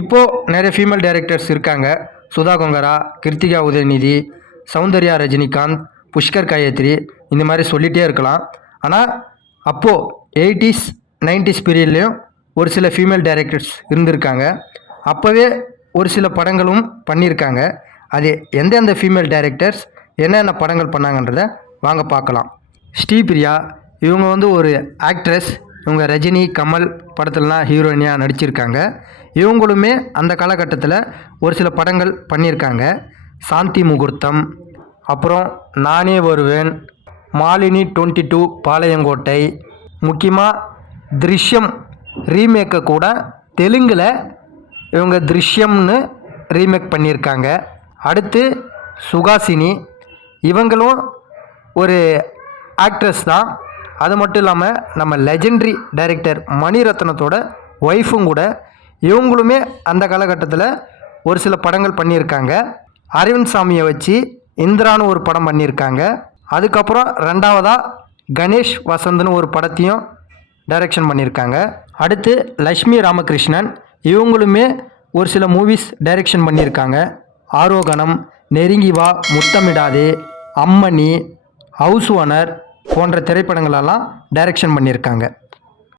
இப்போது நிறைய female directors இருக்காங்க. சுதா கொங்கரா, கிருத்திகா உதயநிதி, சௌந்தர்யா ரஜினிகாந்த், புஷ்கர் காயத்ரி, இந்த மாதிரி சொல்லிகிட்டே இருக்கலாம். ஆனால் அப்போது 80s 90s பீரியட்லேயும் ஒரு சில ஃபீமேல் டைரக்டர்ஸ் இருந்திருக்காங்க. அப்போவே ஒரு சில படங்களும் பண்ணியிருக்காங்க. அது எந்தெந்த ஃபீமேல் டைரக்டர்ஸ் என்னென்ன படங்கள் பண்ணாங்கன்றதை வாங்க பார்க்கலாம். ஸ்ரீபிரியா இவங்க ஒரு ஆக்ட்ரஸ். இவங்க ரஜினி, கமல் படத்துலலாம் ஹீரோயினியாக நடிச்சிருக்காங்க. இவங்களுமே அந்த காலகட்டத்தில் ஒரு சில படங்கள் பண்ணியிருக்காங்க. சாந்தி முகூர்த்தம், அப்புறம் நானே வருவேன், மாலினி 22, பாளையங்கோட்டை, முக்கியமாக திருஷ்யம் ரீமேக்கை கூட தெலுங்கில் இவங்க திருஷ்யம்னு ரீமேக் பண்ணியிருக்காங்க. அடுத்து சுகாசினி, இவங்களும் ஒரு ஆக்ட்ரஸ் தான். அது மட்டும் இல்லாமல் நம்ம லெஜெண்டரி டைரக்டர் மணிரத்னத்தோட ஒய்ஃபும் கூட. இவங்களுமே அந்த காலகட்டத்தில் ஒரு சில படங்கள் பண்ணியிருக்காங்க. அரவிந்த் சாமியை வச்சு இந்திரான்னு ஒரு படம் பண்ணியிருக்காங்க. அதுக்கப்புறம் ரெண்டாவதாக கணேஷ் வசந்த்னு ஒரு படத்தையும் டைரக்ஷன் பண்ணியிருக்காங்க. அடுத்து லக்ஷ்மி ராமகிருஷ்ணன், இவங்களுமே ஒரு சில மூவிஸ் டைரக்ஷன் பண்ணியிருக்காங்க. ஆரோகணம், நெருங்கி வா, முத்தமிடாதே, அம்மணி, ஹவுஸ் ஓனர் போன்ற திரைப்படங்களெல்லாம் டைரக்ஷன் பண்ணியிருக்காங்க.